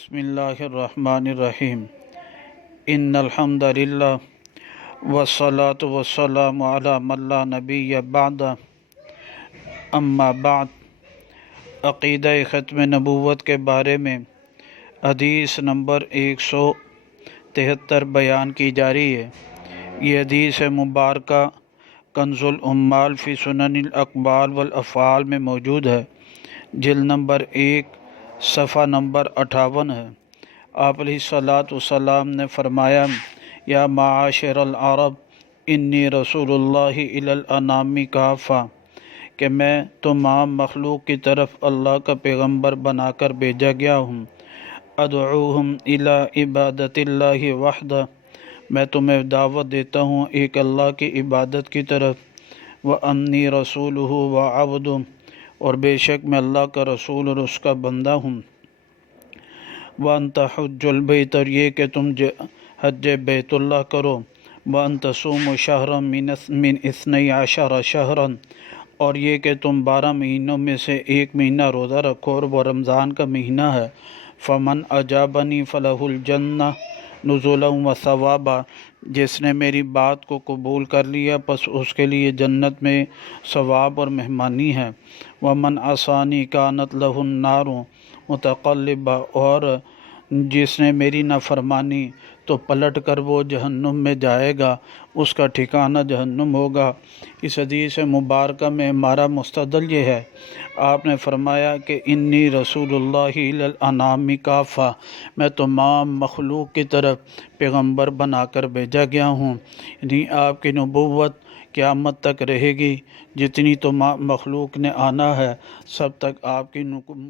بسم اللہ الرحمن الرحیم ان الحمد للہ والصلاة والسلام علی من لا نبی بعد اما بعد۔ عقیدہ ختم نبوت کے بارے میں حدیث نمبر 173 بیان کی جا رہی ہے۔ یہ حدیث مبارکہ کنز العمال فی سنن الاقوال والافعال میں موجود ہے، جلد نمبر 1 صفحہ نمبر 58 ہے۔ آپ علیہ الصلاۃ والسلام نے فرمایا، یا معاشر العرب انی رسول اللہ الی الانام کافہ، کہ میں تمام مخلوق کی طرف اللہ کا پیغمبر بنا کر بھیجا گیا ہوں۔ ادعوہم الی عبادت اللہ وحدہ، میں تمہیں دعوت دیتا ہوں ایک اللہ کی عبادت کی طرف۔ وانی رسولہ وعبدہ، اور بے شک میں اللہ کا رسول اور اس کا بندہ ہوں۔ وَأَن تَحُجُّ الْبَيْتَ، اور یہ کہ تم حج بیت اللہ کرو۔ وَأَن تَصُومُوا شَهْرًا مِّنْ 12 شَهْرًا، اور یہ کہ تم 12 مہینوں میں سے ایک مہینہ روزہ رکھو، اور وہ رمضان کا مہینہ ہے۔ فَمَنْ أَجَابَنِي فَلَهُ الْجَنَّةُ نُزُلًا وَثَوَابًا، جس نے میری بات کو قبول کر لیا پس اس کے لیے جنت میں ثواب اور مہمانی ہے۔ وَمَنْ عَصَانِي كَانَتْ لَهُ النَّارُ مُتَقَلِّبًا، اور جس نے میری نافرمانی تو پلٹ کر وہ جہنم میں جائے گا، اس کا ٹھکانہ جہنم ہوگا۔ اس حدیث مبارکہ میں ہمارا مستدل یہ ہے، آپ نے فرمایا کہ انی رسول اللہ الی الانام کافہ، میں تمام مخلوق کی طرف پیغمبر بنا کر بھیجا گیا ہوں، یعنی آپ کی نبوت قیامت تک رہے گی، جتنی تمام مخلوق نے آنا ہے سب تک آپ کی نبوت